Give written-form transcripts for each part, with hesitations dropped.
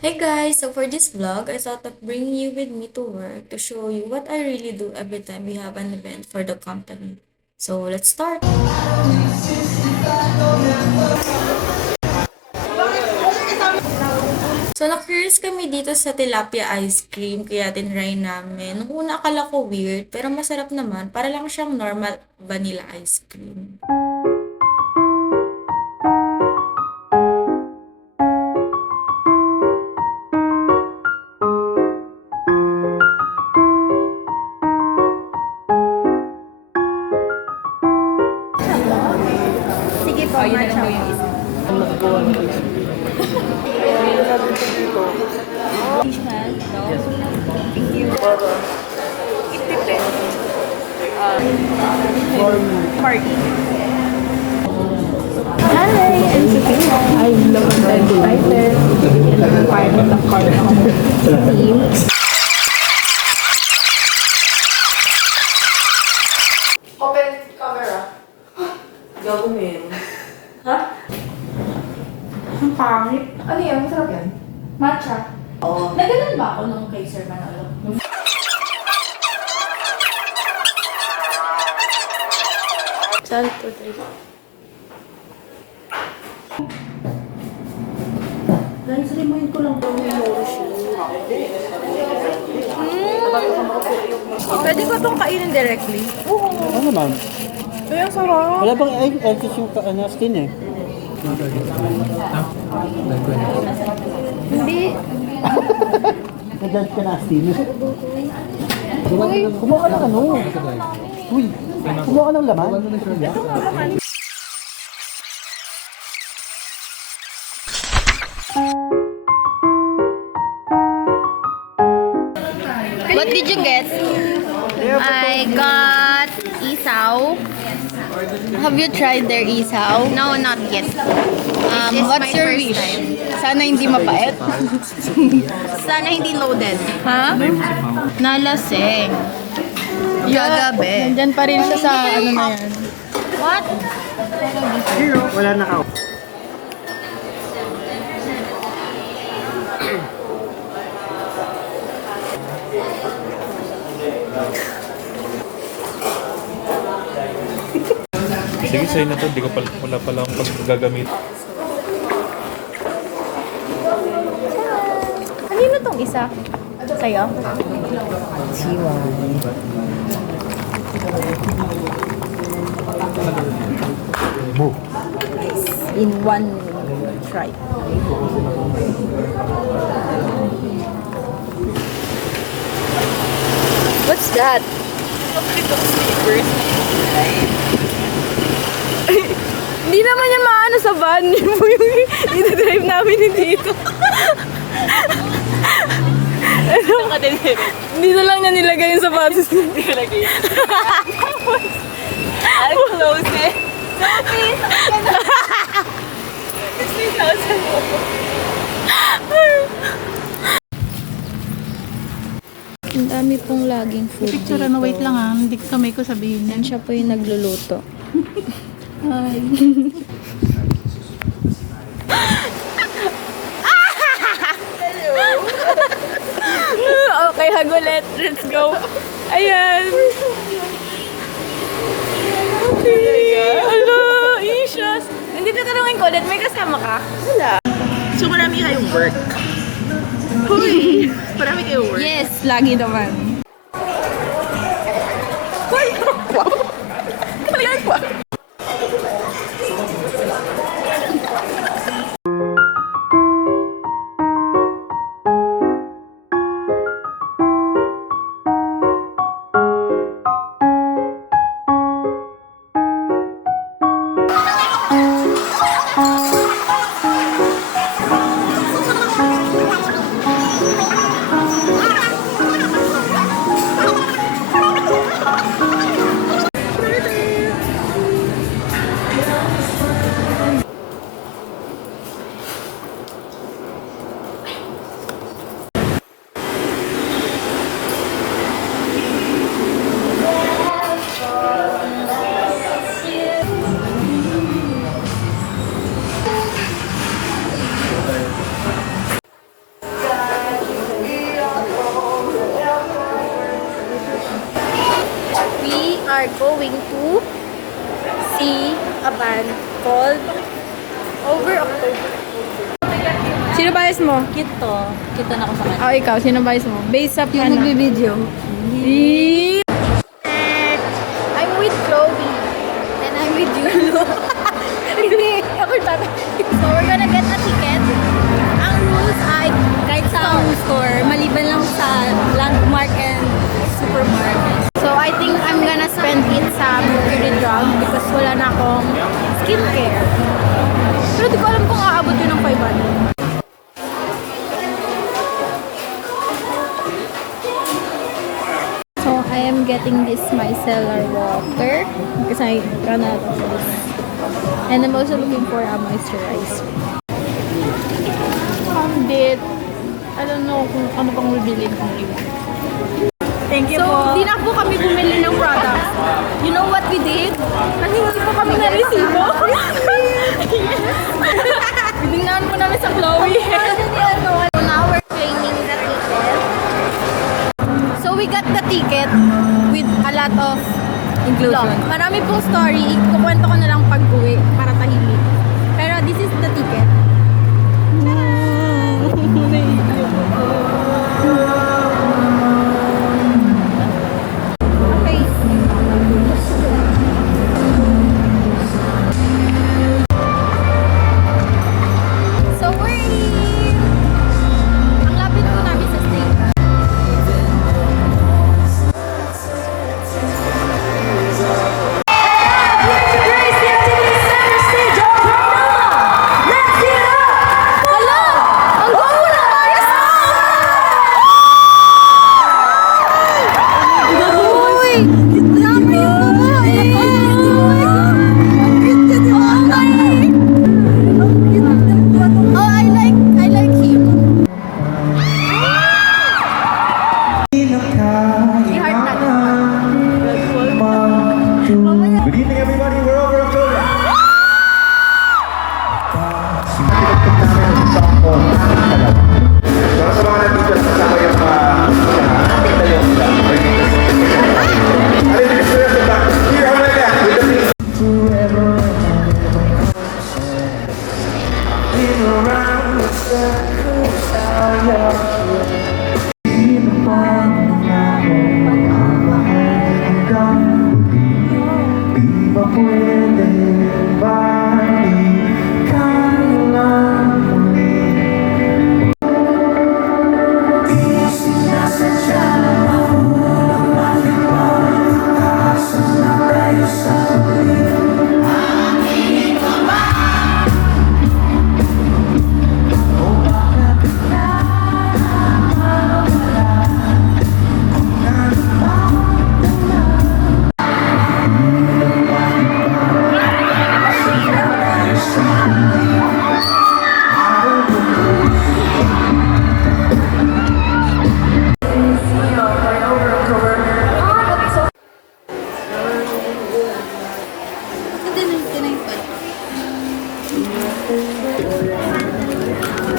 Hey guys, so for this vlog, I thought of bringing you with me to work to show you what I really do every time we have an event for the company. So let's start! So na-curious kami dito sa tilapia ice cream kaya tinry namin. Nung una akala ko weird pero masarap naman para lang siyang normal vanilla ice cream. Sige po, matcha po. Additional, no? Thank you. Itipe. Party. Hi, I'm Sophia. I'm the content writer and I'm part of the core team. Open camera. Gagawin. Ha? Ang pangit. Ano yan? Masarap yan. Matcha. Oo. Nagalan ba ako nung kay Sir Manolo? Santo Trip. Guys, remind ko lang daw yung Pwede ko itong kainin directly? Ano naman? Kaya sarap. Wala bang eggs yung skin eh? Hindi. Nag-judge ka na skin. Kumuha ka ng ano? Uy, kumuha ka ng laman? What did you get? I got isaw. Have you tried their isaw? No, not yet. What's your wish? Sana hindi mapait. Sana hindi loaded. Ha? Nalasing. Gagabi. Nandyan pa rin siya sa ano na yan. What? Wala na ako. Sige, sa'yo na to. Di ko wala pala akong gagamit. Kanino tong isa? Sa'yo? In one try. What's that? Hindi naman yan maano sa van. Yun po yung i-drive namin dito. Dito lang niya nilagay yung sapatos niya. Hindi ko lagay. I'll close it. Ang dami pong laging food Picture dito. na wait lang ah, hindi kamay ko sabihin Yan yan. siya po yung nagluluto. Hi. Okay, hagulet. Let's go. Ayan. Okay. Ala, Ishas. Hindi ka tanungin ko, may kasama ka? Wala. So marami kayong work. Hoy! Marami kayong work. Yes, lagi naman. a band called Over October. Sino bias mo? Kito. Kito na ako sa kanya. Oh, ikaw. Sino bias mo? Based sa Yung nagbibideo. I'm with Chloe. And I'm with Julo. Hindi. Ako so, we're gonna get a ticket. Ang rules ay kahit sa store, maliban lang sa landmark and supermarket. So, I think I'm gonna spend it sa Mercury Drug because wala na akong skincare. Pero di ko alam kung aabot yun ng 500. So, I am getting this micellar water because I ran out of this. And I'm also looking for a moisturizer. Bit. I don't know kung ano pang bibilin kong iba. Thank you So, po. di na po kami bumili ng products. You know what we did? Kasi hindi po kami na-resibo. Binignan mo namin sa Chloe. So now we're claiming the ticket. So we got the ticket with a lot of inclusion. Marami pong story. Ikukwento ko na lang pag-uwi para tahimik. Pero this is the ticket. Okay. So we're in. Ang lapit po namin sa state. Oh, I like him. I-heart natin. Good evening, everybody. We're over October. So, sa mga nandito, kasama yung ating tayo sila. Alin, gusto nyo sa back. Here, how like that? With the beat.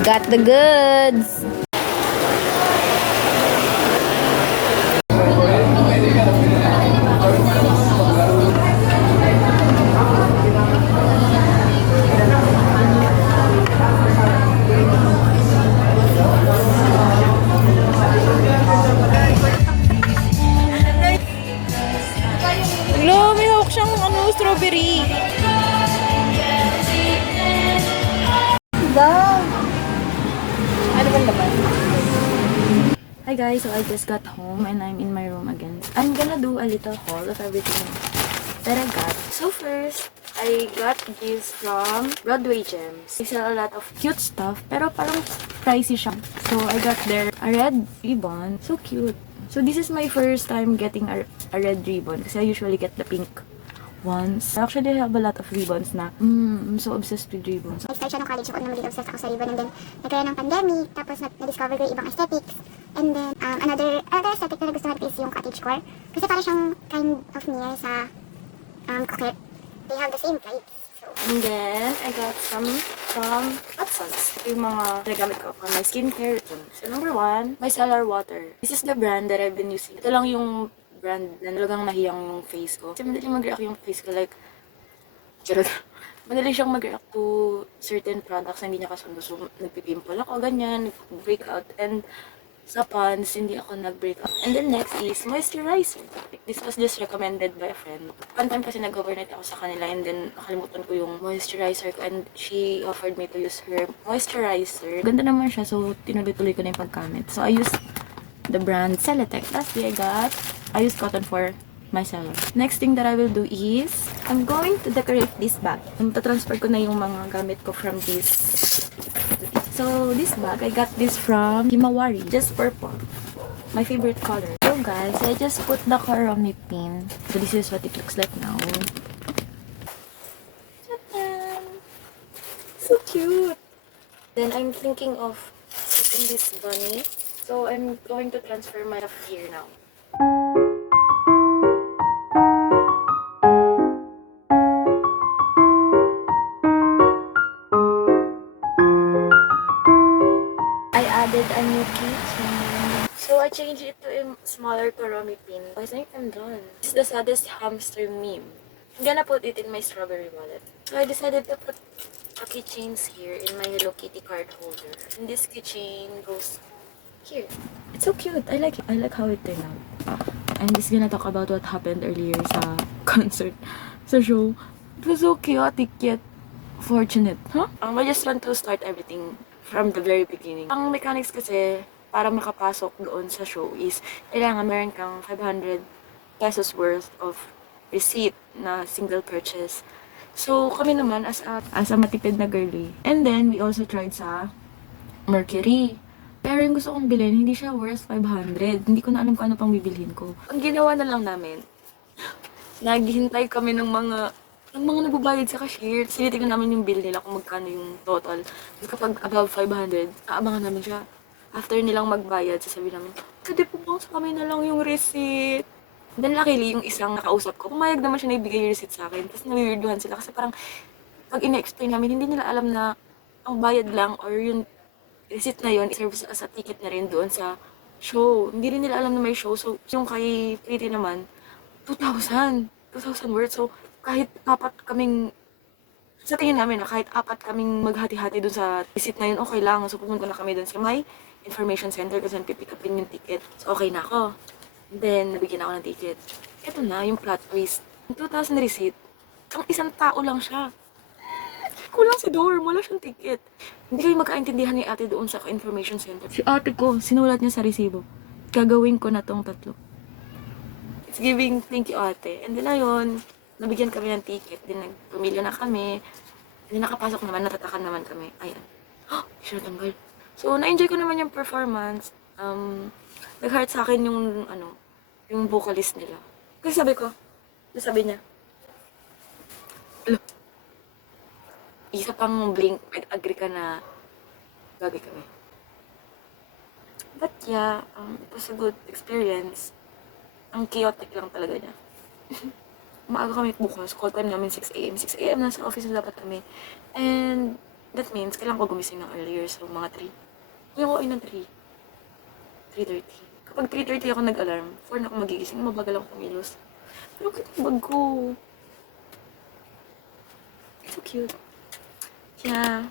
Got the goods. Hello, may hawak siyang strawberry. Ano bang laban? Hi guys, so I just got home and I'm in my room again. I'm gonna do a little haul of everything that I got. So first, I got these from Broadway Gems. They sell a lot of cute stuff, pero parang pricey siya. So I got there a red ribbon. So cute. So this is my first time getting a red ribbon kasi I usually get the pink ones. Actually, I have a lot of ribbons na. I'm so obsessed with ribbons. Nag-start siya ng college ako nung really obsessed ako sa ribbon, and then nagkaroon ng pandemic, tapos na-discover ko yung ibang aesthetics, and then another aesthetic na nagustuhan ko is yung cottagecore kasi para siyang kind of near sa coquette. They have the same vibes. So, And then, I got some from Watsons. Yung mga nagamit ko for my skincare routine. So, number 1, micellar water. This is the brand that I've been using. Ito lang yung brand na talagang nahiyang yung face ko. Kasi madali mag-react yung face ko. Like, Charot. Madali siyang mag-react to certain products na hindi niya kasundo. So, nagpipimple ako, ganyan, nag-breakout. And sa pons, hindi ako nag-breakout. And then next is moisturizer. This was just recommended by a friend. One time kasi nag-overnight ako sa kanila and then nakalimutan ko yung moisturizer ko and she offered me to use her moisturizer. Ganda naman siya, so tinuloy-tuloy ko na yung paggamit. So, I used the brand Celotex. Lastly, I used cotton for myself. Next thing that I will do is, I'm going to decorate this bag. Transfer ko na yung mga gamit ko from this. So, this bag, I got this from Himawari. Just purple. My favorite color. So guys, I just put the Karami pin. So this is what it looks like now. Ta-da! So cute! Then I'm thinking of putting this bunny. So I'm going to transfer my stuff here now. I added a new keychain. So I changed it to a smaller Karami pin. I think I'm done. This is the saddest hamster meme. I'm gonna put it in my strawberry wallet. So I decided to put a keychains here in my Hello Kitty card holder. And this keychain goes here. It's so cute. I like it. I like how it turned out. I'm just gonna talk about what happened earlier sa concert, sa show. It was so chaotic yet fortunate. Huh? I just want to start everything from the very beginning. Ang mechanics kasi, para makapasok doon sa show is, kailangan meron kang 500 pesos worth of receipt na single purchase. So, kami naman as a matipid na girly. And then, we also tried sa Mercury. Pero yung gusto kong bilhin, hindi siya worth 500. Hindi ko na alam kung ano pang bibilhin ko. Ang ginawa na lang namin, naghihintay kami ng mga nagbabayad sa cashier. Sinitignan namin yung bill nila kung magkano yung total. Tapos kapag above 500, aabangan namin siya. After nilang magbayad, sasabihin namin, pwede po bang sa kami na lang yung receipt? Then luckily, yung isang nakausap ko, pumayag naman siya na ibigay yung receipt sa akin. Tapos nawiwirduhan sila kasi parang pag ina-explain namin, hindi nila alam na ang bayad lang or yung receipt na yun, i-serve as a ticket na rin doon sa show. Hindi rin nila alam na may show. So, yung kay Pretty naman, 2,000 worth. So, kahit apat kaming, sa tingin namin na kahit apat kaming maghati-hati doon sa receipt na yun, okay lang. So, pumunta na kami doon sa may information center kasi pipick upin yung ticket. So, okay na ako. And then, nabigyan ako ng ticket. Ito na, yung plot twist. Yung 2,000 receipt, ang isang tao lang siya. Kulang si dorm, wala siyang ticket. Hindi kayo magkaintindihan ni ate doon sa information center. Si ate ko, sinulat niya sa resibo. Gagawin ko na tong 3. It's giving thank you ate. And then ayun, nabigyan kami ng ticket. Then nagpamilya na kami. Then nakapasok naman, natatakan naman kami. Ayan. Hindi siya natanggal. So, na-enjoy ko naman yung performance. Nag-heart sa akin yung vocalist nila. Kasi sabi niya, isa pang blink, agree ka na gagi kami. But yeah, it was a good experience. Ang chaotic lang talaga niya. Maaga kami bukas, call time namin 6 a.m. 6 a.m. nasa office na dapat kami. And that means, kailangan ko gumising ng earlier, so mga 3. Kaya ko ay ng 3:30. Kapag 3:30 ako nag-alarm, 4 na ako magigising, mabagal ako kumilos. Pero kaya yung bag ko. It's so cute. Yeah,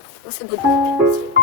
it was a good moment.